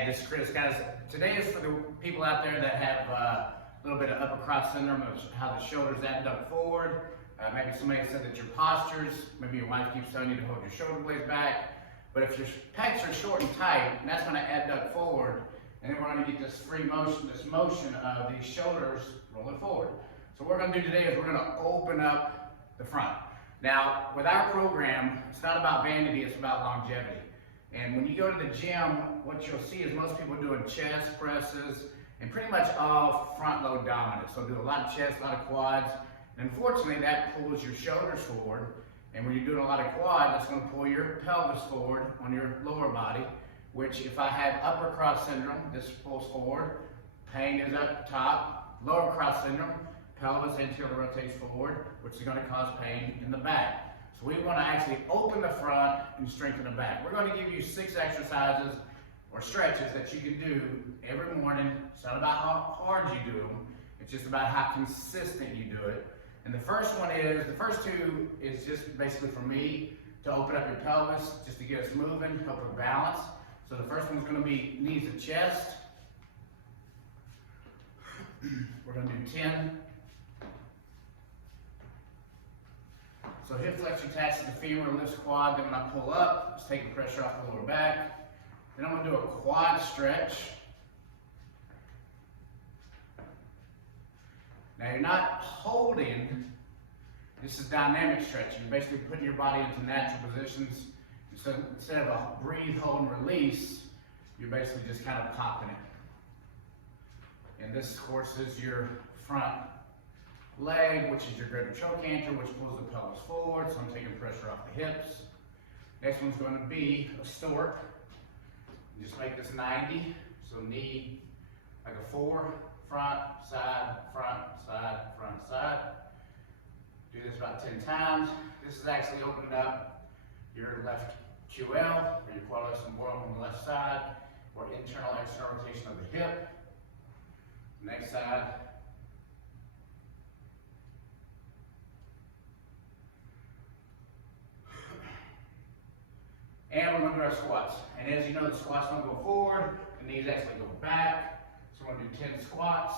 Hey, this is Chris, guys. Today is for the people out there that have a little bit of upper cross syndrome, of how the shoulders abduct forward. Maybe somebody said that your postures, maybe your wife keeps telling you to hold your shoulder blades back. But if your pecs are short and tight, that's going to abduct forward, and then we're going to get this free motion, this motion of these shoulders rolling forward. So what we're going to do today is we're going to open up the front. Now, with our program, it's not about vanity, it's about longevity. And when you go to the gym, what you'll see is most people doing chest presses and pretty much all front load dominant. So do a lot of chest, a lot of quads. And unfortunately, that pulls your shoulders forward. And when you're doing a lot of quad, that's going to pull your pelvis forward on your lower body, which if I have upper cross syndrome, this pulls forward. Pain is up top. Lower cross syndrome, pelvis anterior rotates forward, which is going to cause pain in the back. So we want to actually open the front and strengthen the back. We're going to give you 6 exercises or stretches that you can do every morning. It's not about how hard you do them. It's just about how consistent you do it. And the first 2 is just basically for me to open up your pelvis, just to get us moving, help with balance. So the first one's going to be knees to chest. We're going to do 10. So hip flexion attaches the femur, lifts quad. Then when I pull up, it's taking pressure off the lower back. Then I'm going to do a quad stretch. Now you're not holding. This is dynamic stretching. You're basically putting your body into natural positions. So instead of a breathe, hold, and release, you're basically just kind of popping it. And this, of course, is your front leg, which is your greater trochanter, which pulls the pelvis forward, so I'm taking pressure off the hips. Next one's going to be a stork. Just make this 90, so knee like a 4, front, side, front, side, front, side. Do this about 10 times. This is actually opening up your left QL, or your quadriceps lumborum on the left side, or internal external rotation of the hip. Next side. And we're going to do our squats. And as you know, the squats don't go forward, the knees actually go back. So we're going to do 10 squats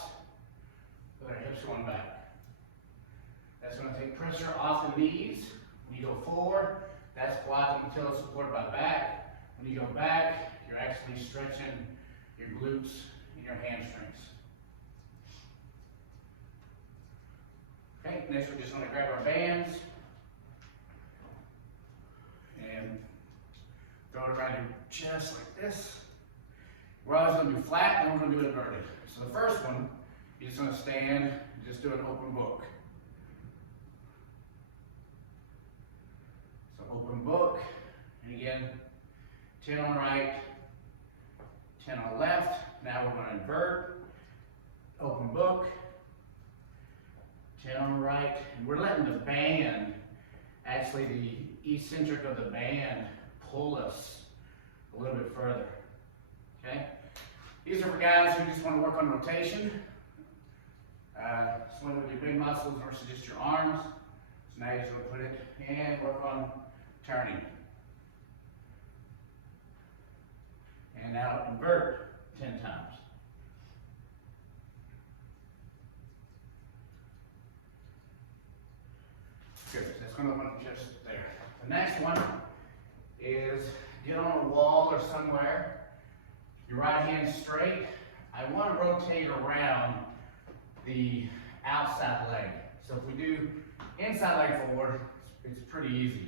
with our hips going back. That's going to take pressure off the knees. When you go forward, that's quads and patellar supported by back. When you go back, you're actually stretching your glutes and your hamstrings. Okay, next we're just going to grab our bands and throw it around your chest like this. We're always going to do flat, and we're going to do it inverted. So the first one, you're just going to stand and just do an open book. So open book, and again, 10 on the right, 10 on the left. Now we're going to invert, open book, 10 on the right, and we're letting the band, actually the eccentric of the band, pull us a little bit further. Okay? These are for guys who just want to work on rotation. Swing with your big muscles versus just your arms. So now you're just going to put it and work on turning. And now invert 10 times. Good. That's going to want to just there. The next one is get on a wall or somewhere. Your right hand straight. I want to rotate around the outside leg. So if we do inside leg forward, it's pretty easy.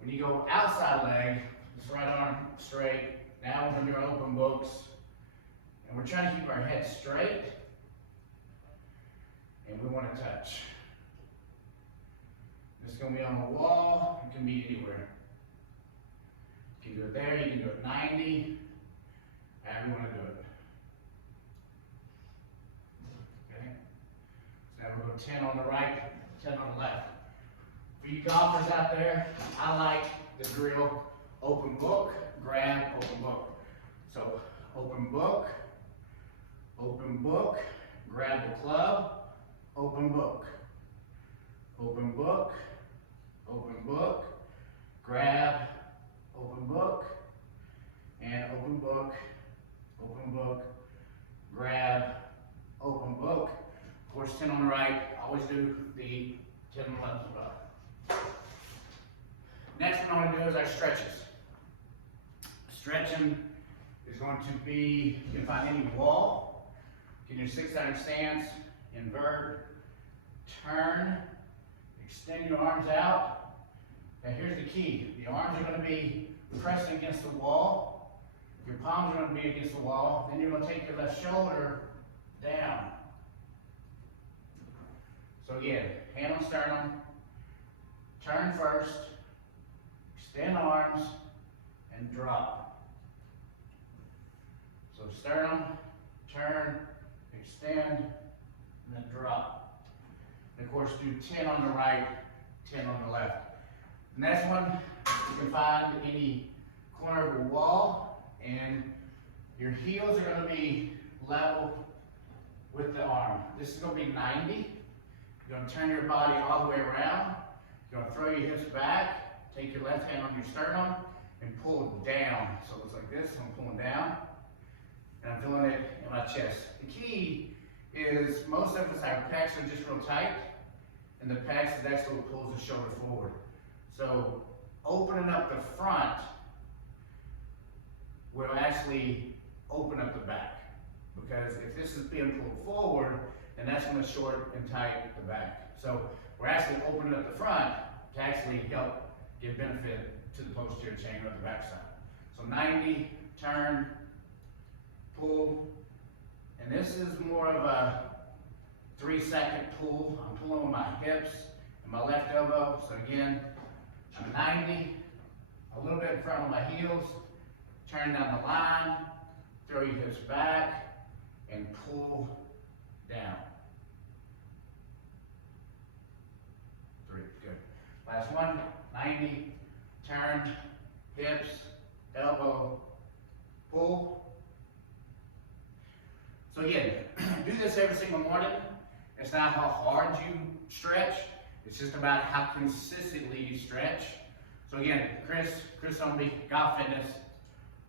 When you go outside leg, this right arm straight. Now we're going to do our open books. And we're trying to keep our head straight. And we want to touch. It's going to be on the wall. It can be anywhere. You can do it there. You can do it 90. However you want to do it. Okay? So now we'll go 10 on the right, 10 on the left. For you golfers out there, I like the drill open book, grab, open book. So open book, grab the club, open book, grab, open book, and open book, book, grab, open book. Of course, 10 on the right, always do the 10 on the left as well. Next one I want to do is our stretches. Stretching is going to be, you can find any wall, get your 6-iron stance, invert, turn, extend your arms out. Now here's the key. The arms are going to be pressing against the wall. Your palms are going to be against the wall. Then you're going to take your left shoulder down. So again, hand on sternum, turn first, extend arms, and drop. So sternum, turn, extend, and then drop. And of course, do 10 on the right, 10 on the left. The next one, you can find any corner of a wall, and your heels are going to be level with the arm. This is going to be 90. You're going to turn your body all the way around. You're going to throw your hips back, take your left hand on your sternum, and pull down. So it looks like this. I'm pulling down, and I'm feeling it in my chest. The key is most of us, our pecs are just real tight, and the pecs is actually what pulls the shoulder forward. So opening up the front will actually open up the back. Because if this is being pulled forward, then that's going to short and tight the back. So we're actually opening up the front to actually help give benefit to the posterior chain or the back side. So 90, turn, pull, and this is more of a 3-second pull. I'm pulling with my hips and my left elbow. So again, I'm 90, a little bit in front of my heels, turn down the line, throw your hips back, and pull down. 3, good. Last one, 90, turn, hips, elbow, pull. So again, do this every single morning. It's not how hard you stretch, it's just about how consistently you stretch. So again, Chris Ownbey, Golf Fitness.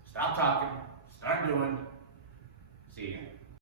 Stop talking, start doing. See you.